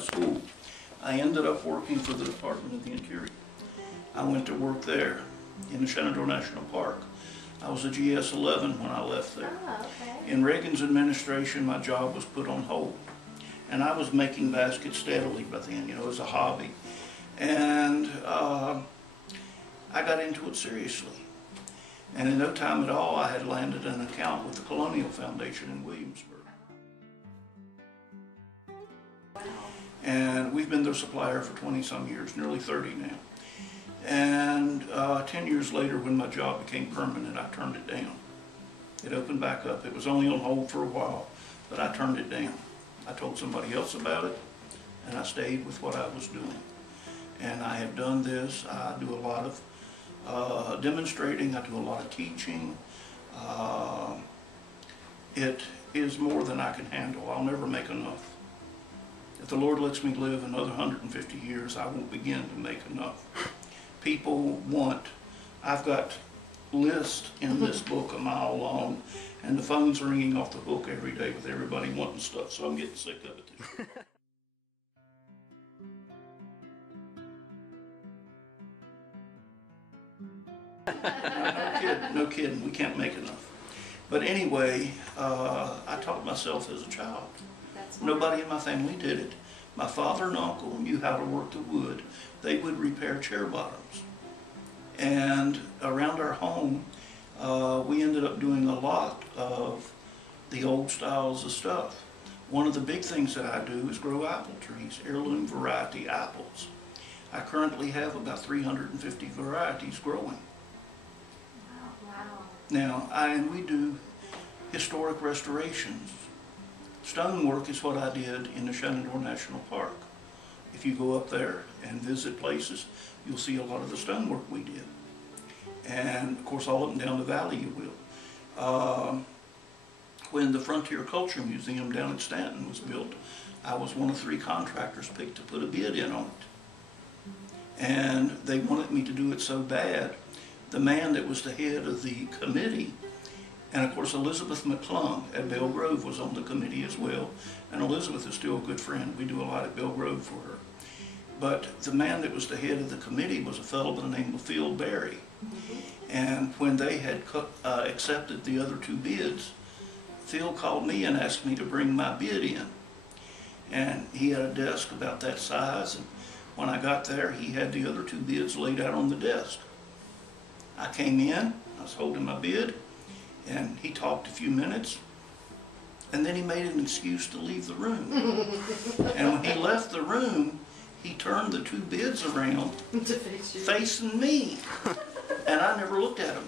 School, I ended up working for the Department of the Interior. I went to work there in the Shenandoah National Park. I was a GS-11 when I left there. Oh, okay. In Reagan's administration, my job was put on hold. And I was making baskets steadily by then, you know, as a hobby. And I got into it seriously. And in no time at all, I had landed an account with the Colonial Foundation in Williamsburg. And we've been their supplier for 20-some years, nearly 30 now. And 10 years later, when my job became permanent, I turned it down. It opened back up. It was only on hold for a while, but I turned it down. I told somebody else about it, and I stayed with what I was doing. And I have done this. I do a lot of demonstrating. I do a lot of teaching. It is more than I can handle. I'll never make enough. If the Lord lets me live another 150 years, I won't begin to make enough. People want, I've got lists in this book a mile long, and the phone's ringing off the hook every day with everybody wanting stuff, so I'm getting sick of it too. No kidding, we can't make enough. But anyway, I taught myself as a child. Nobody in my family did it. My father and uncle knew how to work the wood. They would repair chair bottoms. And around our home, we ended up doing a lot of the old styles of stuff. One of the big things that I do is grow apple trees, heirloom variety apples. I currently have about 350 varieties growing. Wow. Now, and we do historic restorations. Stonework is what I did in the Shenandoah National Park. If you go up there and visit places, you'll see a lot of the stonework we did. And of course, all up and down the valley you will. When the Frontier Culture Museum down in Staunton was built, I was one of 3 contractors picked to put a bid in on it. And they wanted me to do it so bad, the man that was the head of the committee, and of course Elizabeth McClung at Belle Grove was on the committee as well, and Elizabeth is still a good friend. We do a lot at Belle Grove for her. But the man that was the head of the committee was a fellow by the name of Phil Berry. And when they had accepted the other 2 bids, Phil called me and asked me to bring my bid in. And he had a desk about that size, and when I got there, he had the other 2 bids laid out on the desk. I came in, I was holding my bid, and he talked a few minutes, and then he made an excuse to leave the room. And when he left the room, he turned the 2 bids around facing me, and I never looked at him.